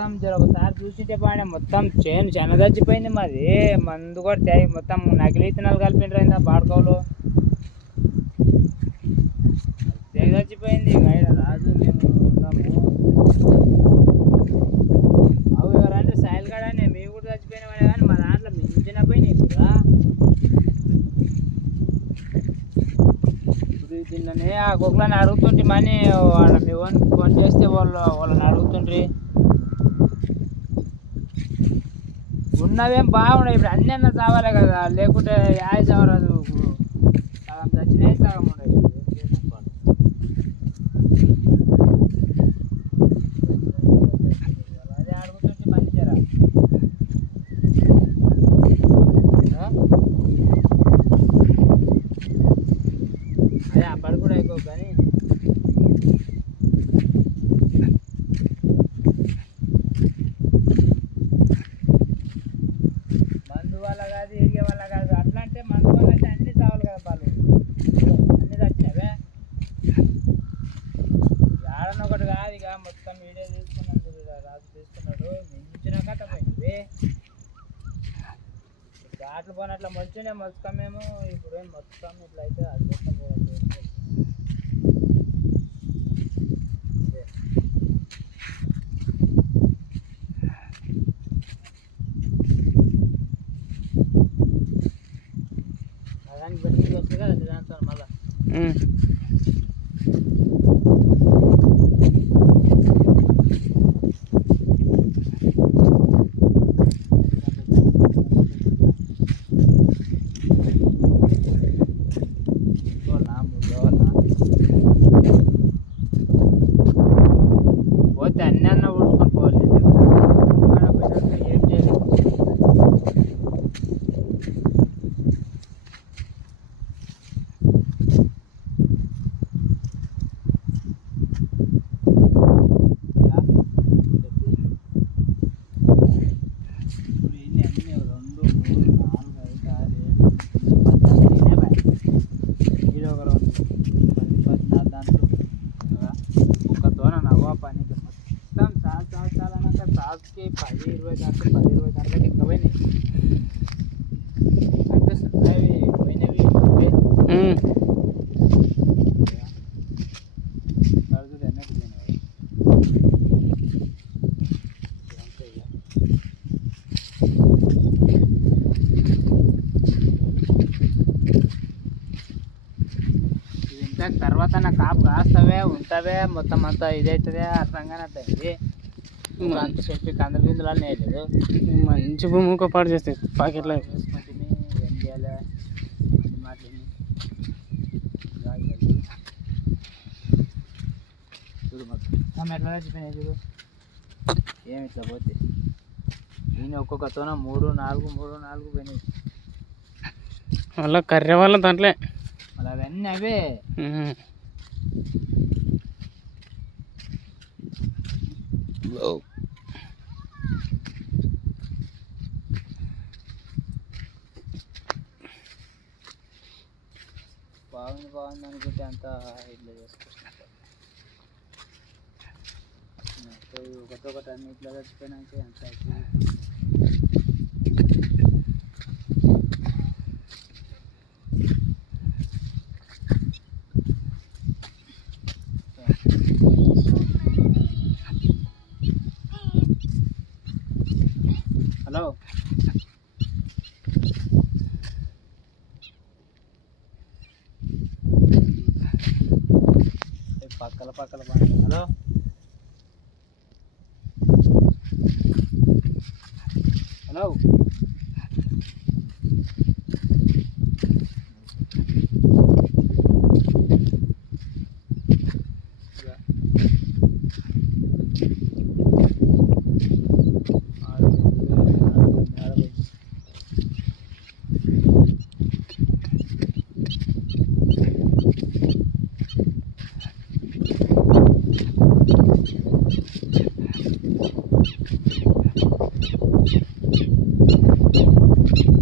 మొత్తం జర ఒకసారి చూసింటే పాడే మొత్తం చేను చెనగచ్చిపోయింది మాది. మందు కూడా తే మొత్తం నకిలీ విత్తనాలు కలిపిండ్రు బాడుకోలు తెగ చచ్చిపోయింది ఇక రాజు మేము ఉన్నాము. అవి ఎవరంటే సాయిల్ కాడనే మేము కూడా చచ్చిపోయినామనే కానీ మా దాంట్లో మించిన పోయినాయి కూడా దీన్ని ఆ కుక్కలని అడుగుతుంటే మనీ వాళ్ళ మీ ఫోన్ చేస్తే వాళ్ళు వాళ్ళని అడుగుతుండ్రి. ఉన్నవేం బాగున్నాయి ఇప్పుడు అన్నీ అన్న చావాలి కదా. లేకుంటే యాయ చావరాదు. సగం చచ్చినాయి సగం ఉన్నాయి ఏం చేసాం పాడు. అదే అడుగుతుంటే మంచి జరా ఆ? అదే అప్పటి కూడా ఎక్కువ కానీ మందు వల్ల కాదు ఎరిగే వల్ల కాదు అట్లా అంటే మందు వల్ల అయితే అన్ని చావాలి కదా పాలు అన్ని చచ్చినవే ఆడన ఒకటి కాదు ఇక మొత్తం వీడియో తీసుకున్నాను చూడు రాజు తీసుకున్నాడు. మించిన కథ పోయింది ఘాట్లు పోనట్ల మొలిచినే మొలుచుకోమేమో ఇప్పుడు ఏం మొత్తం ఇట్లా అయితే అది మొత్తం దానికి బెనిఫిట్ వస్తుంది కదా దాంతో మళ్ళీ. చాలన్నాక సాగుకి పది ఇరవై దాంట్లో పది ఇరవై దాంట్లో ఎక్కువ పోయినాయి అనిపిస్తుంది అవి పోయినవి పోయి కడుగుడు ఎన్నట్టు పోయినాయి ఇదంతా ఇక. ఇది ఇంకా తర్వాత నా కాపు కాస్తవే ఉంటవే మొత్తం అంతా ఇదైతుందే అర్థంగానే అర్థమైంది అంత చెప్పి కందల బిందులు అన్నీ వేయలేదు మంచి భూమి ఒక పాడు చేస్తాయి పాకెట్లో వేసుకుంటుంది ఏం చేయాలి? అన్ని మాటలు జాగ్రత్త. చూడు మొత్తం ఎట్లా చచ్చిపోయినాయి చూడు. ఏమి ఇట్లా పోతే? నేను ఒక్కొక్క తోన మూడు నాలుగు మూడు నాలుగు పోయినాయి. వాళ్ళ కర్రె వాళ్ళ దాంట్లో. మళ్ళీ అవన్నీ అవే. ఉమ్. బాగుంది బాగుంది అనుకుంటే అంత ఇట్లా చేసుకుంటాం. ఒకటి ఒకటి అన్ని ఇట్లా చచ్చిపోయినాక అంత హలో ఏ పక్కల పక్కల హలో? హలో? Thank you.